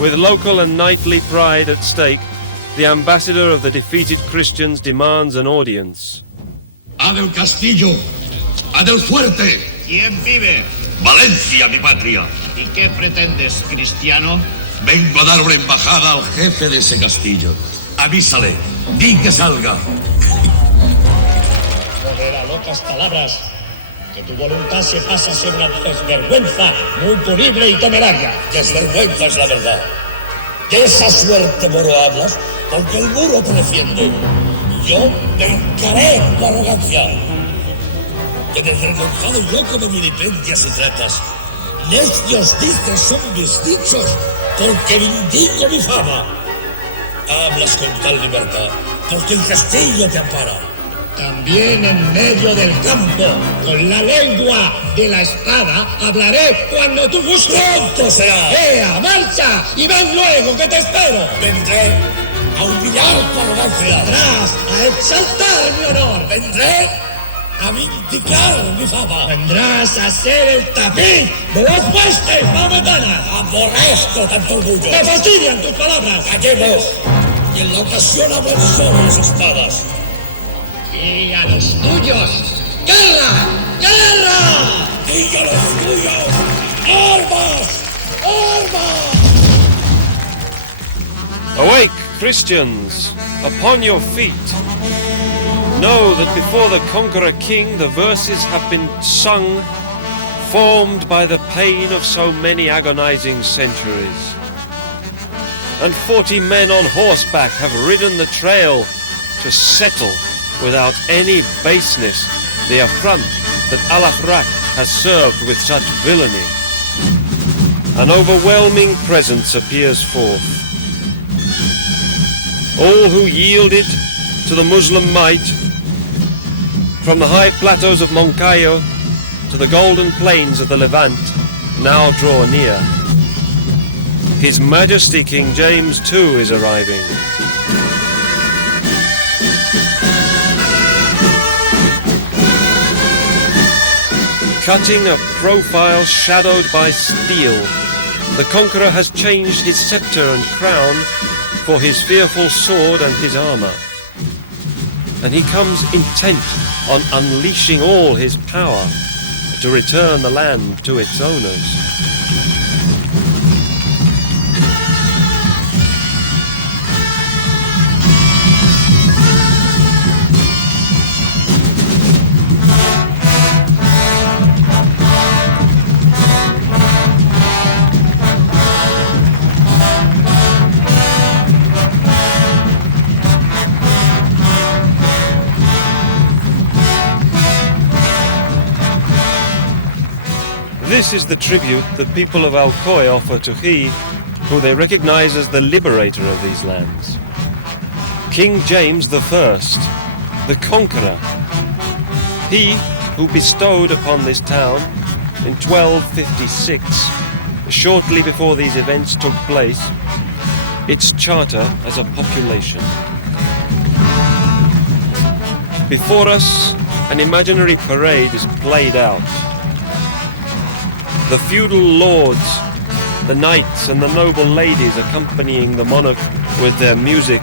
With local and knightly pride at stake, the ambassador of the defeated Christians demands an audience. ¡A del castillo! ¡A del fuerte! ¿Quién vive? Valencia, mi patria. ¿Y qué pretendes, cristiano? Vengo a dar una embajada al jefe de ese castillo. Avísale, di que salga. Joder, a locas palabras. Que tu voluntad se pasa a ser una desvergüenza muy punible y temeraria. Desvergüenza es la verdad. De esa suerte, moro, hablas porque el muro te defiende. Yo te encaré tu arrogancia. Que desvergonzado y loco de vilipendias y tratas. Necios dices son mis dichos, porque vindico mi fama. Hablas con tal libertad, porque el castillo te ampara. También en medio del campo, con la lengua de la espada, hablaré cuando tú busques. ¡Pronto será! ¡Ea, marcha! ¡Y ven luego, que te espero! Vendré a humillar tu arrogancia. Vendrás a exaltar mi honor. Vendré a vindicar mi fama. Vendrás a ser el tapiz de las huestes maometanas. Aborrezco tanto orgullo. ¡Me fastidian tus palabras! Callemos, y en la ocasión hablen solo las espadas. ¡Y a los tuyos! ¡Guerra! ¡Guerra! ¡Y a los tuyos! ¡Armas! ¡Armas! Awake, Christians, upon your feet. Know that before the conqueror king the verses have been sung, formed by the pain of so many agonizing centuries. And 40 men on horseback have ridden the trail to settle without any baseness the affront that Al-Afraq has served with such villainy. An overwhelming presence appears forth. All who yielded to the Muslim might, from the high plateaus of Moncayo to the golden plains of the Levant, now draw near. His Majesty King James too is arriving. Cutting a profile shadowed by steel, the conqueror has changed his scepter and crown for his fearful sword and his armor. And he comes intent on unleashing all his power to return the land to its owners. This is the tribute the people of Alcoy offer to he who they recognize as the liberator of these lands. King James I, the conqueror. He who bestowed upon this town in 1256, shortly before these events took place, its charter as a population. Before us, an imaginary parade is played out. The feudal lords, the knights and the noble ladies accompanying the monarch with their music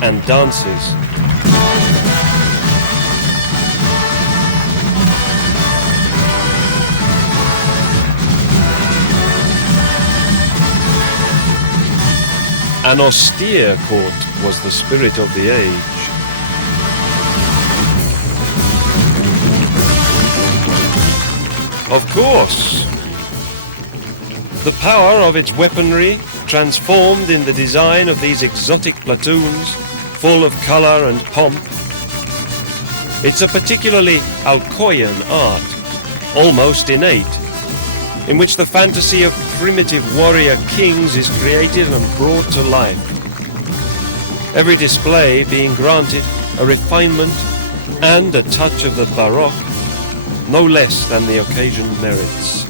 and dances. An austere court was the spirit of the age. Of course. The power of its weaponry, transformed in the design of these exotic platoons, full of colour and pomp. It's a particularly Alcoyan art, almost innate, in which the fantasy of primitive warrior kings is created and brought to life. Every display being granted a refinement and a touch of the Baroque, no less than the occasion merits.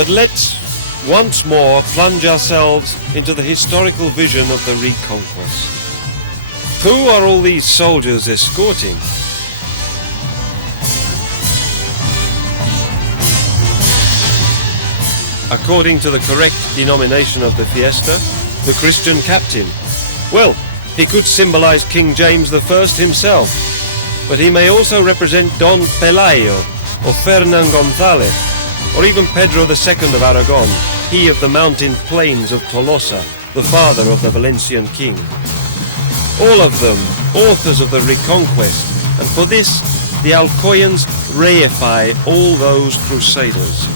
But let's once more plunge ourselves into the historical vision of the Reconquest. Who are all these soldiers escorting? According to the correct denomination of the fiesta, the Christian captain. Well, he could symbolize King James I himself, but he may also represent Don Pelayo or Fernan González, or even Pedro II of Aragon, he of the mountain plains of Tolosa, the father of the Valencian king. All of them authors of the Reconquest, and for this the Alcoyans reify all those crusaders.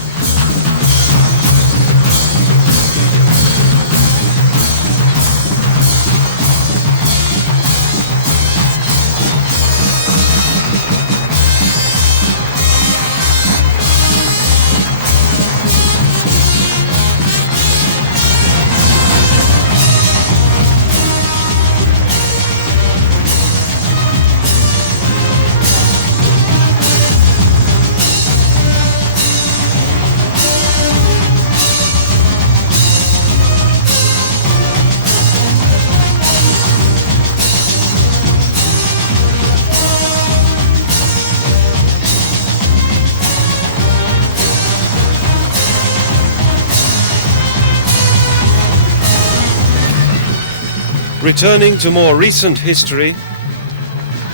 Returning to more recent history,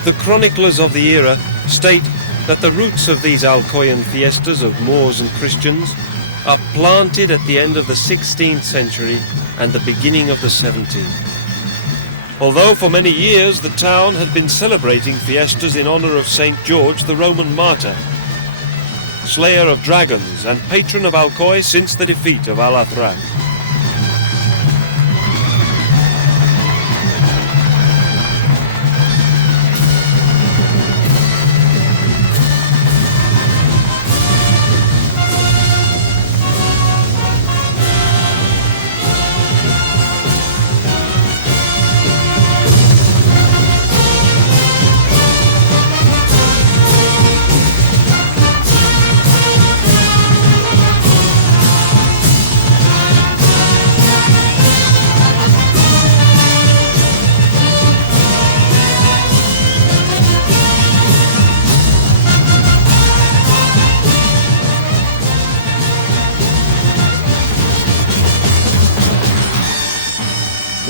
the chroniclers of the era state that the roots of these Alcoyan fiestas of Moors and Christians are planted at the end of the 16th century and the beginning of the 17th. Although for many years the town had been celebrating fiestas in honor of St. George the Roman martyr, slayer of dragons and patron of Alcoy since the defeat of Al-Athrak.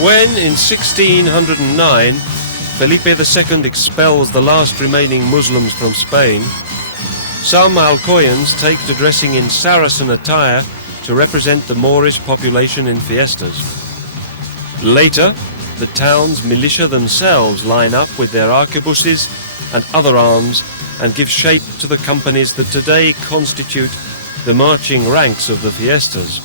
When, in 1609, Felipe II expels the last remaining Muslims from Spain, some Alcoyans take to dressing in Saracen attire to represent the Moorish population in fiestas. Later, the town's militia themselves line up with their arquebuses and other arms and give shape to the companies that today constitute the marching ranks of the fiestas.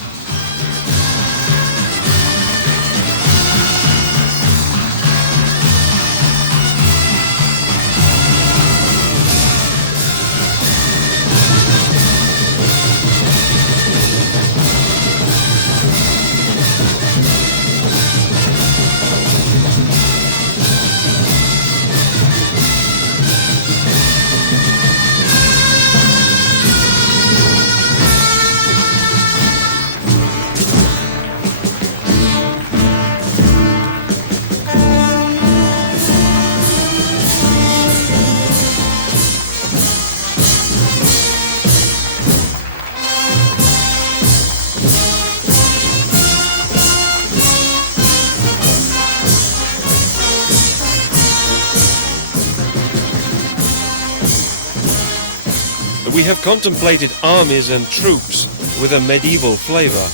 We have contemplated armies and troops with a medieval flavour,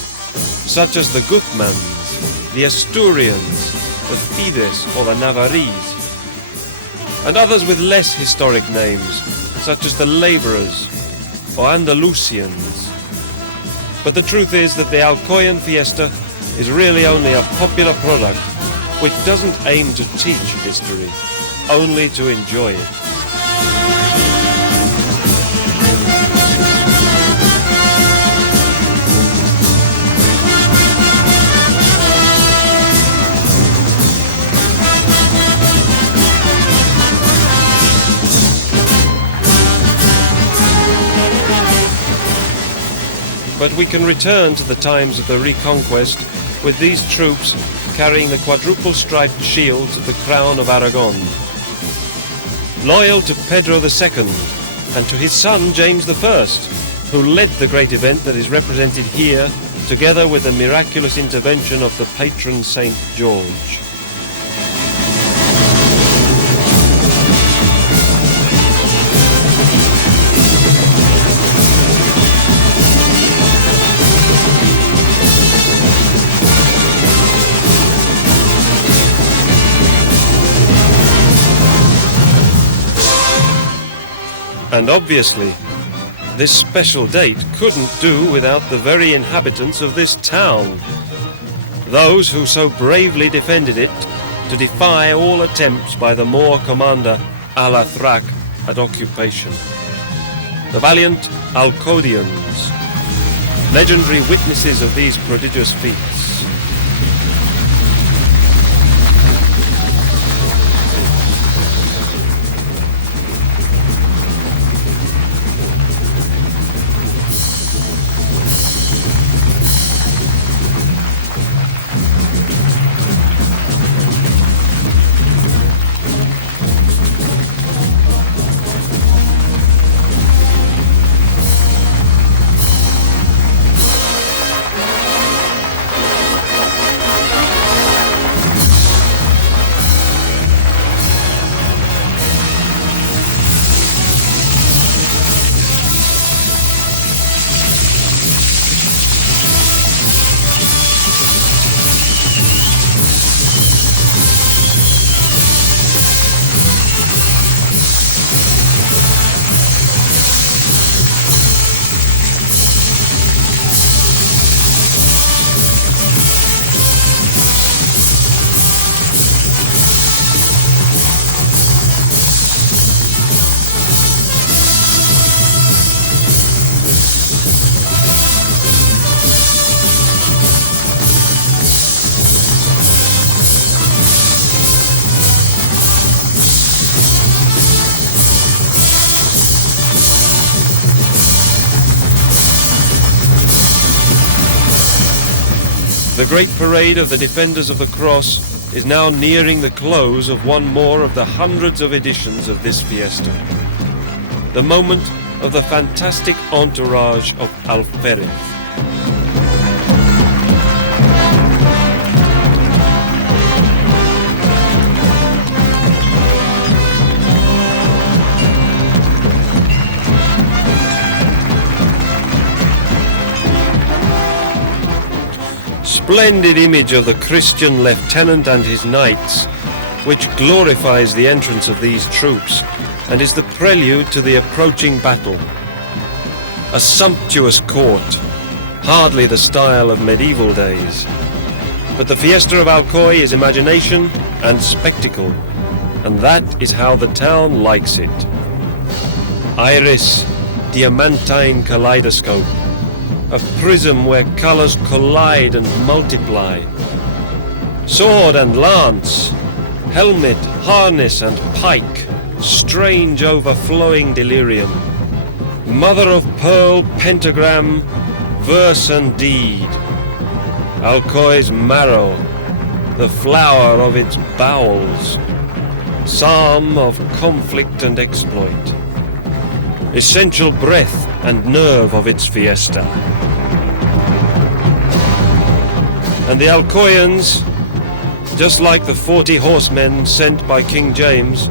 such as the Guzmans, the Asturians, the Fides or the Navarrese, and others with less historic names, such as the Labourers or Andalusians. But the truth is that the Alcoyan fiesta is really only a popular product which doesn't aim to teach history, only to enjoy it. But we can return to the times of the Reconquest with these troops carrying the quadruple-striped shields of the Crown of Aragon. Loyal to Pedro II and to his son James I, who led the great event that is represented here, together with the miraculous intervention of the patron Saint George. And obviously, this special date couldn't do without the very inhabitants of this town. Those who so bravely defended it to defy all attempts by the Moor commander Al-Athrak at occupation. The valiant Alcodians, legendary witnesses of these prodigious feats. The great parade of the Defenders of the Cross is now nearing the close of one more of the hundreds of editions of this fiesta. The moment of the fantastic entourage of Alferez. Splendid image of the Christian lieutenant and his knights, which glorifies the entrance of these troops and is the prelude to the approaching battle. A sumptuous court, hardly the style of medieval days. But the fiesta of Alcoy is imagination and spectacle, and that is how the town likes it. Iris, diamantine kaleidoscope, a prism where colors collide and multiply. Sword and lance, helmet, harness and pike, strange overflowing delirium. Mother of pearl, pentagram, verse and deed. Alcoy's marrow, the flower of its bowels. Psalm of conflict and exploit. Essential breath and nerve of its fiesta. And the Alcoyans, just like the 40 horsemen sent by King James,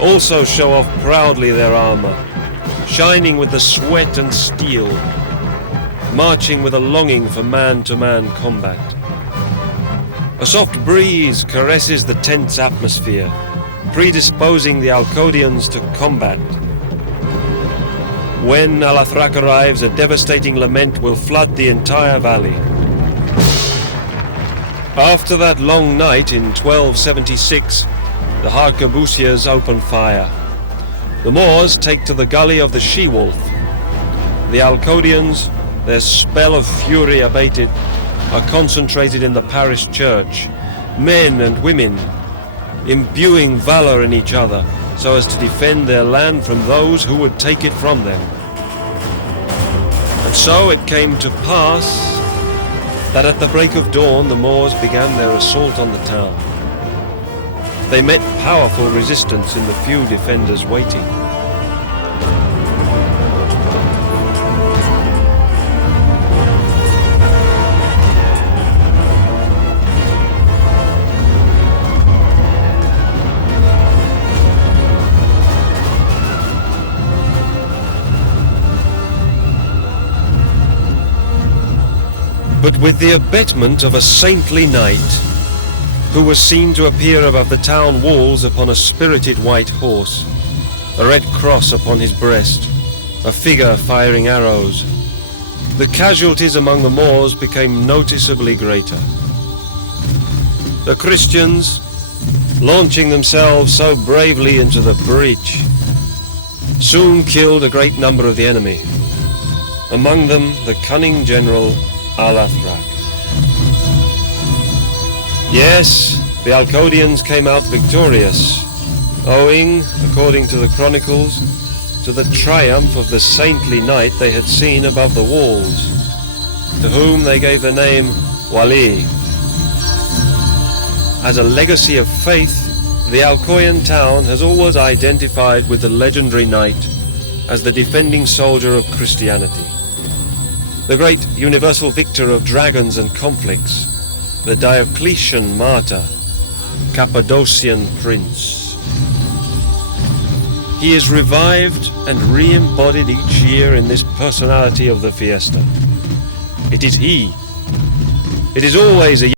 also show off proudly their armor, shining with the sweat and steel, marching with a longing for man-to-man combat. A soft breeze caresses the tense atmosphere, predisposing the Alcodians to combat. When Al-Athrak arrives, a devastating lament will flood the entire valley. After that long night in 1276, the Harquebusiers open fire. The Moors take to the gully of the She-Wolf. The Alcodians, their spell of fury abated, are concentrated in the parish church, men and women, imbuing valor in each other so as to defend their land from those who would take it from them. And so it came to pass that at the break of dawn the Moors began their assault on the town. They met powerful resistance in the few defenders waiting. But with the abetment of a saintly knight, who was seen to appear above the town walls upon a spirited white horse, a red cross upon his breast, a figure firing arrows, the casualties among the Moors became noticeably greater. The Christians, launching themselves so bravely into the breach, soon killed a great number of the enemy, among them the cunning general Al-Athrak. Yes, the Alcodians came out victorious, owing, according to the chronicles, to the triumph of the saintly knight they had seen above the walls, to whom they gave the name Wali. As a legacy of faith, the Alcoyan town has always identified with the legendary knight as the defending soldier of Christianity, the great universal victor of dragons and conflicts, the Diocletian martyr, Cappadocian prince. He is revived and re-embodied each year in this personality of the fiesta. It is he. It is always a